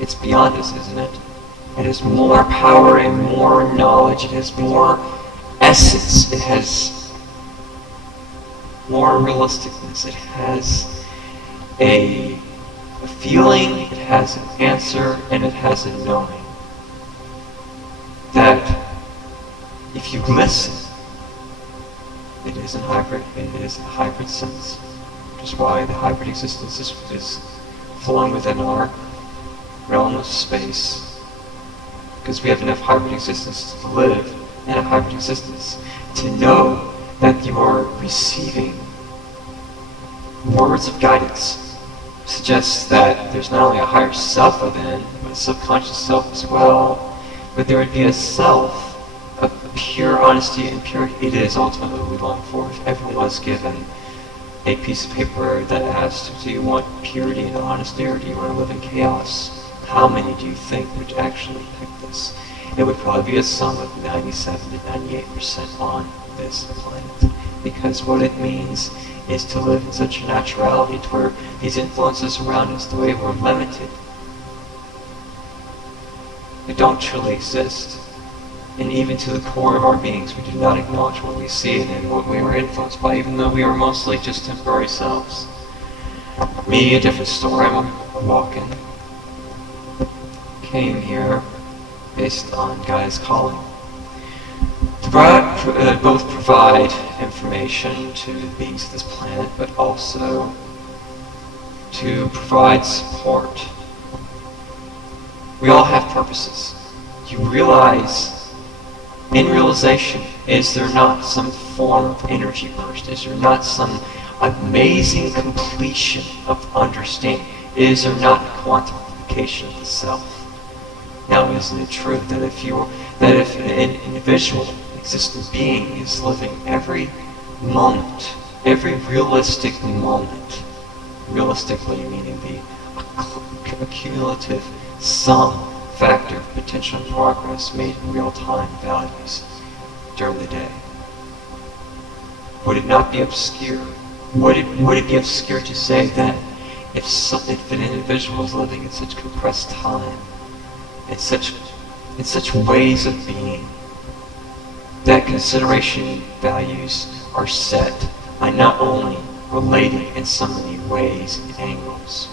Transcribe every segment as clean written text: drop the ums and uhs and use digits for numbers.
It's beyond us, isn't it? It has more power and more knowledge. It has more essence. It has more realisticness. It has a feeling, it has an answer, and it has a knowing. That if you listen, it is in hybrid, it is in a hybrid sense. Which is why the hybrid existence is flowing within our realm of space. Because we have enough hybrid existence to live in a hybrid existence. To know that you are receiving words of guidance suggests that there's not only a higher self within, but a subconscious self as well. But there would be a self of pure honesty and purity. It is ultimately what we long for. If everyone was given a piece of paper that asked, do you want purity and honesty, or do you want to live in chaos? How many do you think would actually pick this? It would probably be a sum of 97 to 98% on this planet. Because what it means is to live in such a naturality to where these influences around us, the way we're limited, they don't truly exist. And even to the core of our beings, we do not acknowledge what we see and what we are influenced by, even though we are mostly just temporary selves. Me, a different story. I'm walking. Came here based on Gaia's calling. To both provide information to the beings of this planet, but also to provide support. We all have purposes. You realize, in realization, is there not some form of energy burst? Is there not some amazing completion of understanding? Is there not a quantification of the self? Now, isn't it true that if an individual, existent being, is living every moment, every realistic moment, realistically meaning the cumulative sum factor of potential progress made in real-time values during the day, would it not be obscure? Would it be obscure to say that if an individual is living in such compressed time, in such ways of being, that consideration values are set by not only relating in so many ways and angles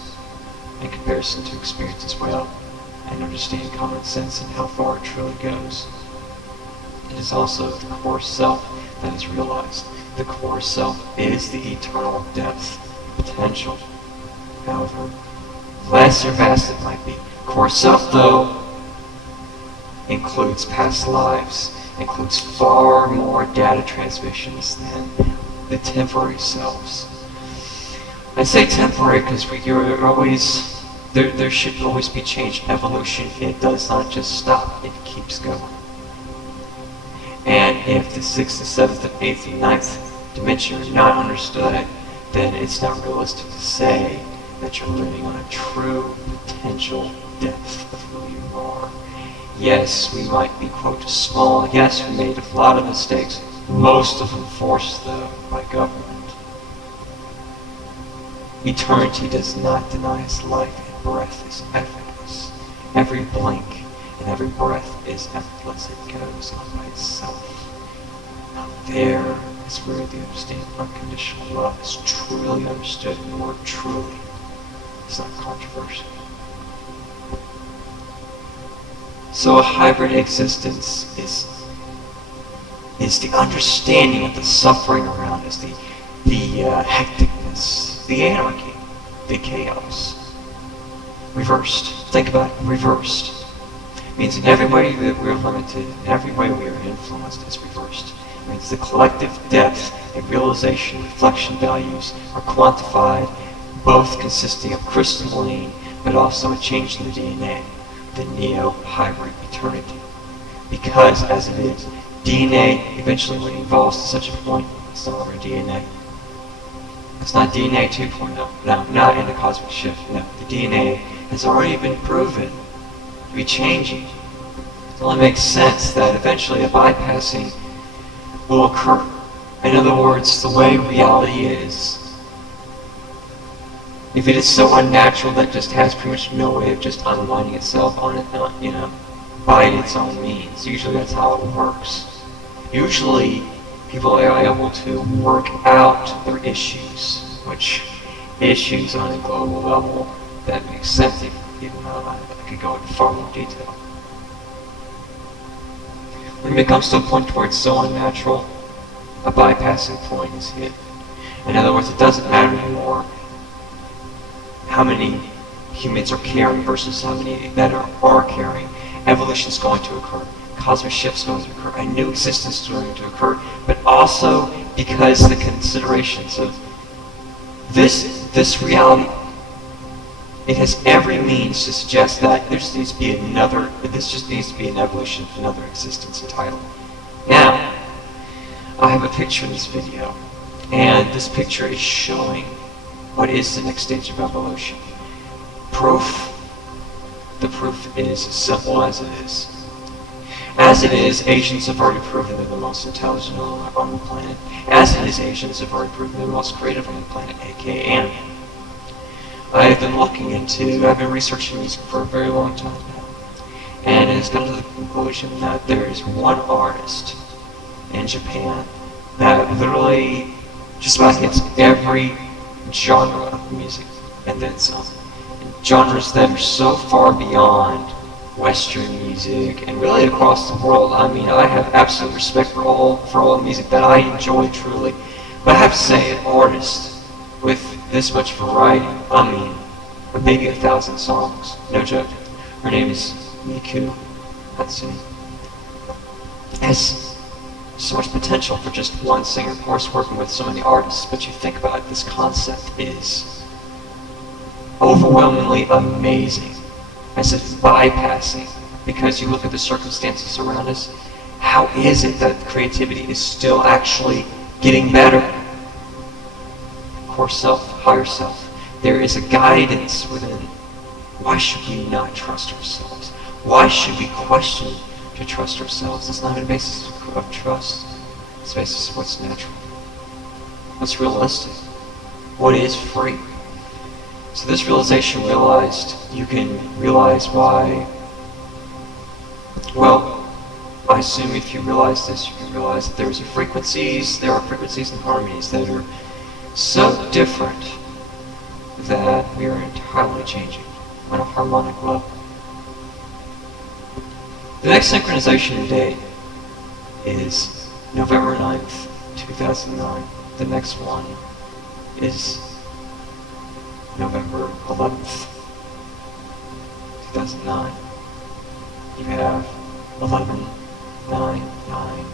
in comparison to experience as well, and understand common sense and how far it truly goes. It is also the core self that is realized. The core self is the eternal depth potential. However, less or vast it might be. Core self, though, includes past lives, includes far more data transmissions than the temporary selves. I say temporary because there should always be change. Evolution, it does not just stop, it keeps going. And if the 6th, the 7th, the 8th, and 9th dimension are not understood, then it's not realistic to say that you're living on a true potential depth of who you are. Yes, we might be, quote, small. Yes, we made a lot of mistakes. Most of them forced, though, by government. Eternity does not deny us life, and breath is effortless. Every blink and every breath is effortless. It goes on by itself. Now there is where the understanding of unconditional love is truly understood, and the word truly is not controversial. So a hybrid existence is the understanding of the suffering around us, the hecticness, the anarchy, the chaos. Reversed. Think about it. Reversed. It means in every way that we're limited, in every way we are influenced, is reversed. It means the collective depth and realization, reflection values are quantified, both consisting of crystalline, but also a change in the DNA. The neo-hybrid eternity. Because, as it is, DNA eventually when it evolves to such a point, it's no longer DNA. It's not DNA 2.0. No, not in the cosmic shift. No, the DNA has already been proven to be changing. It only makes sense that eventually a bypassing will occur. In other words, the way reality is If it is so unnatural that it just has pretty much no way of just unwinding itself on it, by its own means, usually that's how it works. Usually, people are able to work out their issues, which issues on a global level that makes sense, even though I could go into far more detail. When it comes to a point where it's so unnatural, a bypassing point is hit. In other words, it doesn't matter anymore how many humans are carrying versus how many that are carrying. Evolution is going to occur. Cosmic shift's going to occur. A new existence is going to occur. But also because the considerations of this reality, it has every means to suggest that there just needs to be this just needs to be an evolution of another existence entirely. Now, I have a picture in this video, and this picture is showing what is the next stage of evolution. The proof is as simple as it is. As it is, Asians have already proven they're the most intelligent on the planet. As it is, Asians have already proven they're the most creative on the planet, aka anime. I've been researching music for a very long time now, and it has come to the conclusion that there is one artist in Japan that literally just about hits every genre of music and then some. Genres that are so far beyond Western music and really across the world. I mean, I have absolute respect for all music that I enjoy truly. But I have to say, an artist with this much variety, I mean, maybe 1,000 songs, no joke. Her name is Miku Hatsune. Has so much potential for just one singer. Of course, working with so many artists, but you think about it, this concept is overwhelmingly amazing, as if bypassing, because you look at the circumstances around us. How is it that creativity is still actually getting better? Core self, higher self. There is a guidance within. Why should we not trust ourselves? Why should we question to trust ourselves? It's not a basis of trust. It's a basis of what's natural, what's realistic, what is free. So this realization you can realize why, well, I assume if you realize this, you can realize that there are frequencies and harmonies that are so different that we are entirely changing on a harmonic level. The next synchronization date is November 9th, 2009. The next one is November 11th, 2009. You have 11, 9, 9,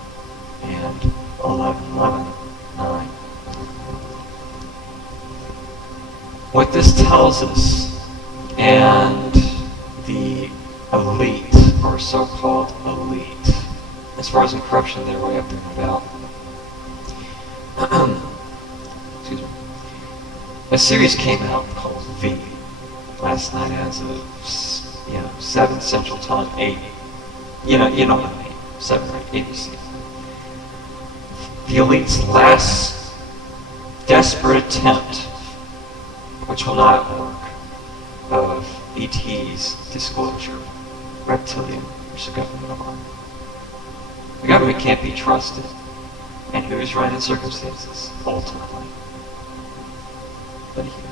and 11, 11, 9. What this tells us, and the elite, or so-called elite, as far as corruption, they're way up there about. Excuse me. A series came out called V last night as of 7 Central Time, 8. You know what I mean. 7 or 8 ABC. The elite's last desperate attempt, which will not work, of ET's disclosure, reptilian, which the government are. The government can't be trusted, and who is running the circumstances, ultimately? But here.